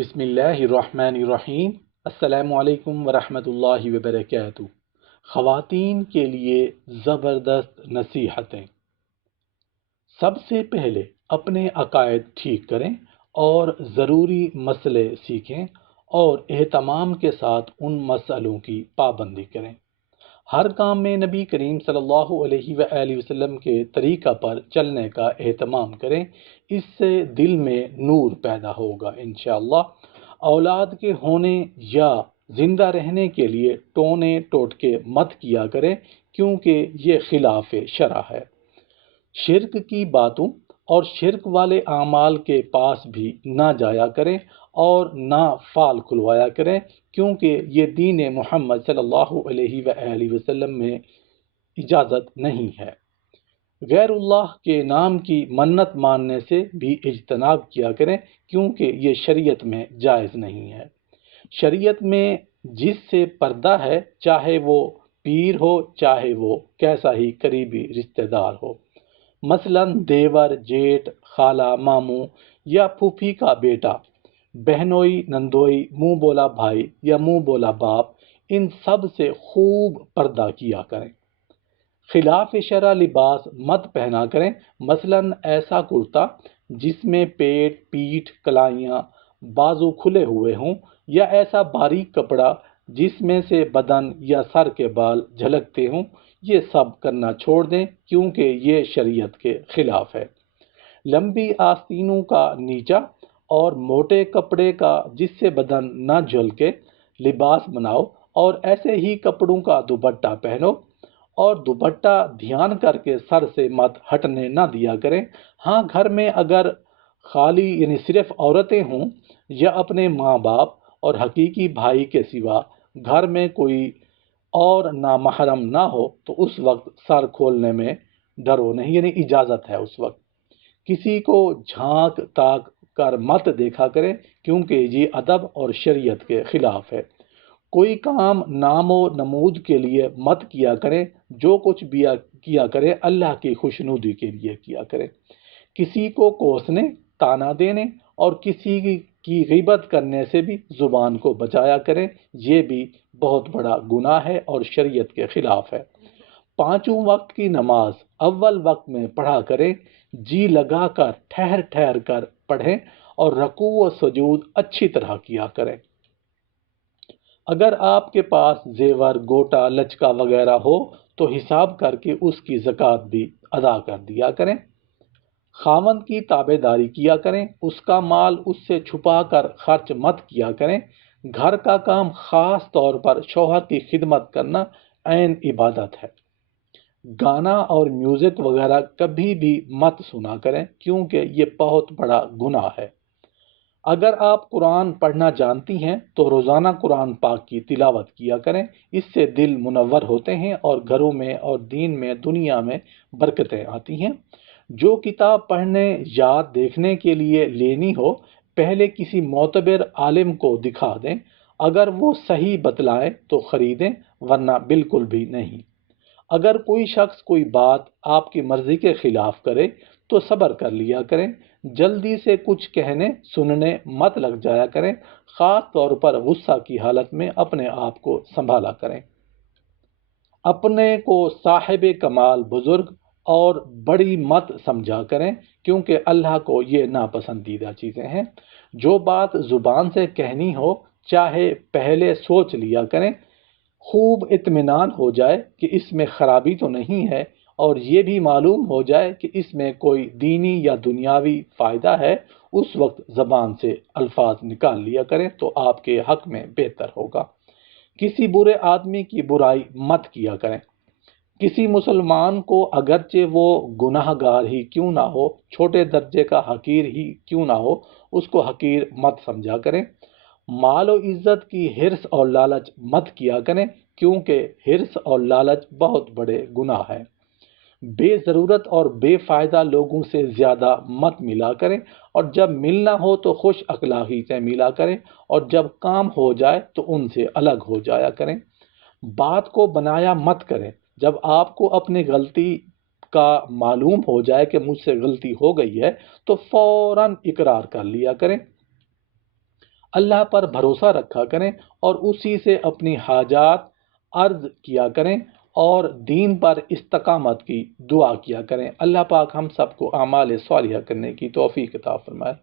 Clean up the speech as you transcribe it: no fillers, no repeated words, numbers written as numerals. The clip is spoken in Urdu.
بسم اللہ الرحمن الرحیم۔ السلام علیکم ورحمۃ اللہ وبرکاتہ۔ خواتین کے لیے زبردست نصیحتیں۔ سب سے پہلے اپنے عقائد ٹھیک کریں اور ضروری مسئلے سیکھیں اور اہتمام کے ساتھ ان مسئلوں کی پابندی کریں۔ ہر کام میں نبی کریم صلی اللہ علیہ وآلہ وسلم کے طریقہ پر چلنے کا اہتمام کریں، اس سے دل میں نور پیدا ہوگا انشاءاللہ۔ اولاد کے ہونے یا زندہ رہنے کے لیے ٹونے ٹوٹکے مت کیا کریں، کیونکہ یہ خلاف شرع ہے۔ شرک کی باتوں اور شرک والے اعمال کے پاس بھی نہ جایا کریں اور نہ فال کھلوایا کریں، کیونکہ یہ دین محمد صلی اللہ علیہ وآلہ وسلم میں اجازت نہیں ہے۔ غیر اللہ کے نام کی منت ماننے سے بھی اجتناب کیا کریں، کیونکہ یہ شریعت میں جائز نہیں ہے۔ شریعت میں جس سے پردہ ہے، چاہے وہ پیر ہو چاہے وہ کیسا ہی قریبی رشتہ دار ہو، مثلا دیور، جیٹ، خالہ، ماموں یا پھوپھی کا بیٹا، بہنوئی، نندوئی، منہ بولا بھائی یا منہ بولا باپ، ان سب سے خوب پردہ کیا کریں۔ خلاف شرع لباس مت پہنا کریں، مثلا ایسا کرتا جس میں پیٹ، پیٹھ، کلائیاں، بازو کھلے ہوئے ہوں، یا ایسا باریک کپڑا جس میں سے بدن یا سر کے بال جھلکتے ہوں، یہ سب کرنا چھوڑ دیں، کیونکہ یہ شریعت کے خلاف ہے۔ لمبی آستینوں کا نیچا اور موٹے کپڑے کا جس سے بدن نہ جھلکے لباس بناؤ، اور ایسے ہی کپڑوں کا دوپٹہ پہنو، اور دوپٹہ دھیان کر کے سر سے مت ہٹنے نہ دیا کریں۔ ہاں، گھر میں اگر خالی یعنی صرف عورتیں ہوں یا اپنے ماں باپ اور حقیقی بھائی کے سوا گھر میں کوئی اور نامحرم نہ ہو، تو اس وقت سر کھولنے میں ڈرو نہیں، یعنی اجازت ہے اس وقت۔ کسی کو جھانک تاک کر مت دیکھا کریں، کیونکہ یہ ادب اور شریعت کے خلاف ہے۔ کوئی کام نام و نمود کے لیے مت کیا کریں، جو کچھ بھی کیا کریں اللہ کی خوشنودی کے لیے کیا کریں۔ کسی کو کوسنے، تانا دینے اور کسی کی غیبت کرنے سے بھی زبان کو بچایا کریں، یہ بھی بہت بڑا گناہ ہے اور شریعت کے خلاف ہے۔ پانچوں وقت کی نماز اول وقت میں پڑھا کریں، جی لگا کر ٹھہر ٹھہر کر پڑھیں اور رکوع و سجود اچھی طرح کیا کریں۔ اگر آپ کے پاس زیور، گوٹا، لچکا وغیرہ ہو تو حساب کر کے اس کی زکوٰۃ بھی ادا کر دیا کریں۔ خاوند کی تابع داری کیا کریں، اس کا مال اس سے چھپا کر خرچ مت کیا کریں۔ گھر کا کام خاص طور پر شوہر کی خدمت کرنا عین عبادت ہے۔ گانا اور میوزک وغیرہ کبھی بھی مت سنا کریں، کیونکہ یہ بہت بڑا گناہ ہے۔ اگر آپ قرآن پڑھنا جانتی ہیں تو روزانہ قرآن پاک کی تلاوت کیا کریں، اس سے دل منور ہوتے ہیں اور گھروں میں اور دین میں، دنیا میں برکتیں آتی ہیں۔ جو کتاب پڑھنے، یاد دیکھنے کے لیے لینی ہو، پہلے کسی معتبر عالم کو دکھا دیں، اگر وہ صحیح بتلائیں تو خریدیں، ورنہ بالکل بھی نہیں۔ اگر کوئی شخص کوئی بات آپ کی مرضی کے خلاف کرے تو صبر کر لیا کریں، جلدی سے کچھ کہنے سننے مت لگ جایا کریں، خاص طور پر غصہ کی حالت میں اپنے آپ کو سنبھالا کریں۔ اپنے کو صاحب کمال، بزرگ اور بڑی مت سمجھا کریں، کیونکہ اللہ کو یہ ناپسندیدہ چیزیں ہیں۔ جو بات زبان سے کہنی ہو، چاہے پہلے سوچ لیا کریں، خوب اطمینان ہو جائے کہ اس میں خرابی تو نہیں ہے، اور یہ بھی معلوم ہو جائے کہ اس میں کوئی دینی یا دنیاوی فائدہ ہے، اس وقت زبان سے الفاظ نکال لیا کریں تو آپ کے حق میں بہتر ہوگا۔ کسی برے آدمی کی برائی مت کیا کریں۔ کسی مسلمان کو اگرچہ وہ گناہ گار ہی کیوں نہ ہو، چھوٹے درجے کا حقیر ہی کیوں نہ ہو، اس کو حقیر مت سمجھا کریں۔ مال و عزت کی حرص اور لالچ مت کیا کریں، کیونکہ حرص اور لالچ بہت بڑے گناہ ہیں۔ بے ضرورت اور بے فائدہ لوگوں سے زیادہ مت ملا کریں، اور جب ملنا ہو تو خوش اخلاقی سے ملا کریں، اور جب کام ہو جائے تو ان سے الگ ہو جایا کریں۔ بات کو بنایا مت کریں، جب آپ کو اپنی غلطی کا معلوم ہو جائے کہ مجھ سے غلطی ہو گئی ہے تو فوراً اقرار کر لیا کریں۔ اللہ پر بھروسہ رکھا کریں اور اسی سے اپنی حاجات عرض کیا کریں اور دین پر استقامت کی دعا کیا کریں۔ اللہ پاک ہم سب کو اعمال صالحہ کرنے کی توفیق عطا فرمائے۔